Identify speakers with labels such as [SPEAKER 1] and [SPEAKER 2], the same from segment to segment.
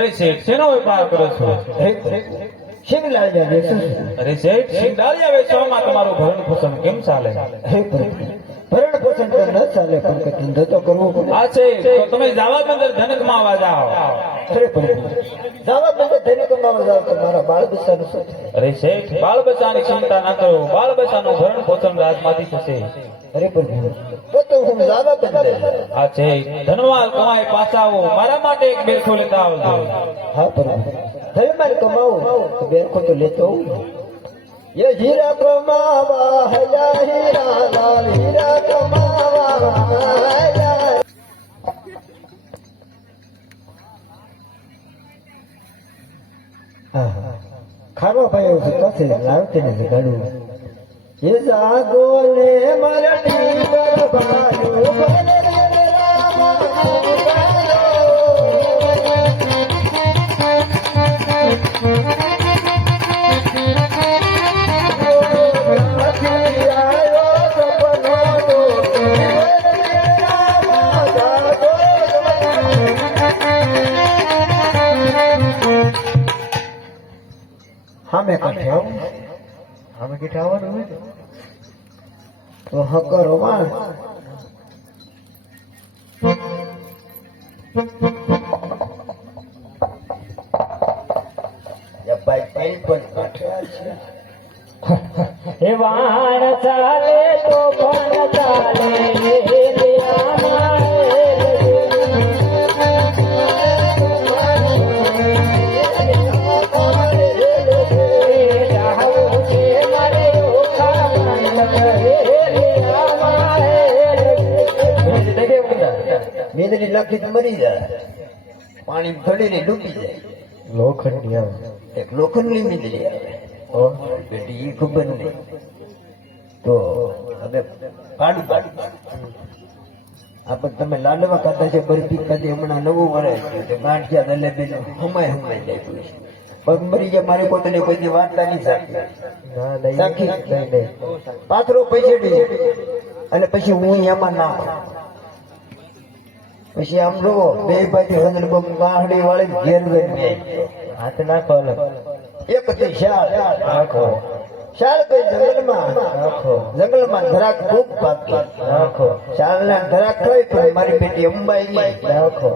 [SPEAKER 1] અરે શેઠ શેનો વેપાર કરો છો. અરે શેઠ શિંગડાળિયા વેચવામાં તમારું ભરણ પોષણ કેમ ચાલે?
[SPEAKER 2] ભરણ પોષણ તો ન ચાલે પણ ધંધો તો કરવો
[SPEAKER 1] આ છે તો તમે જાવા બંદર ધન કમાવા જાઓ.
[SPEAKER 2] અરે જાવા કમાવા તો બાળ બચ્ચાનું શું
[SPEAKER 1] અરે શેઠ બાળ બચ્ચાની ચિંતા ના કરો. બાળ બચ્ચાનું ભરણ પોષણ રાજમાંથી થશે.
[SPEAKER 2] અરે પ્રભુ તો તો હું જાવા બંને
[SPEAKER 1] આ છે ધનવાલ કમાય પાછા આવો મારા માટે એક બેરખો લેતા આવજો.
[SPEAKER 2] હા પ્રભુ કમાવું તો બેરખો તો લેતો ને. હીરા પ્રમાવા હયા હીરા ખાવા ભાઈ એવું લાવતી નથી જગાડું. એ જાગો ને હામે કાંઠે આવું. હામે કાંઠે આવવાનું હોય? તો. હકર વાળ.
[SPEAKER 3] એ વાણ ચાલે તો
[SPEAKER 2] મેદની લાખી મરી જાય. પાણી ભળીને ડૂબી જાય.
[SPEAKER 3] લોખંડ આવે
[SPEAKER 2] એક લોખંડની મીંદડી આવે. બેટી ઈ ખબર નહીં. તો હવે પાડું પાડું. આપણે તમે લાડવા ખાતા છે બરફી ખાતી હમણાં નવું વરે છે. ગાંઠિયા દલેબી હમાય હમાય જાય પણ મરી ગયા મારી પોતાને કોઈ દી વાર્તા નહીં સાખી.
[SPEAKER 3] સાખી?
[SPEAKER 2] પાથરો પૈસેડી અને પછી હું એમાં ના પછી આમ લો બે પાછી હળદર બમ વાહડી વાળી ઘેર વેરી
[SPEAKER 3] હાથ નાખો
[SPEAKER 2] એક હતી શાળ.
[SPEAKER 3] નાખો.
[SPEAKER 2] શાળ કઈ જંગલમાં?
[SPEAKER 3] નાખો.
[SPEAKER 2] જંગલમાં ધરાક ખૂબ પાકી
[SPEAKER 3] નાખો.
[SPEAKER 2] શાળના ધરાક થઈ પણ મારી બેટી અંબાઈ ની
[SPEAKER 3] નાખો.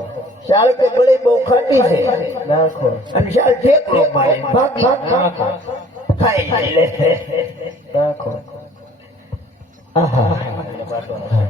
[SPEAKER 2] શાળ કે બળી બહુ ખાટી છે.
[SPEAKER 3] નાખો.
[SPEAKER 2] અને શાળ ઠેકલો મારે ભાગ ભાગ
[SPEAKER 3] નાખો
[SPEAKER 2] ખાઈ લે.
[SPEAKER 3] નાખો.
[SPEAKER 2] આહા.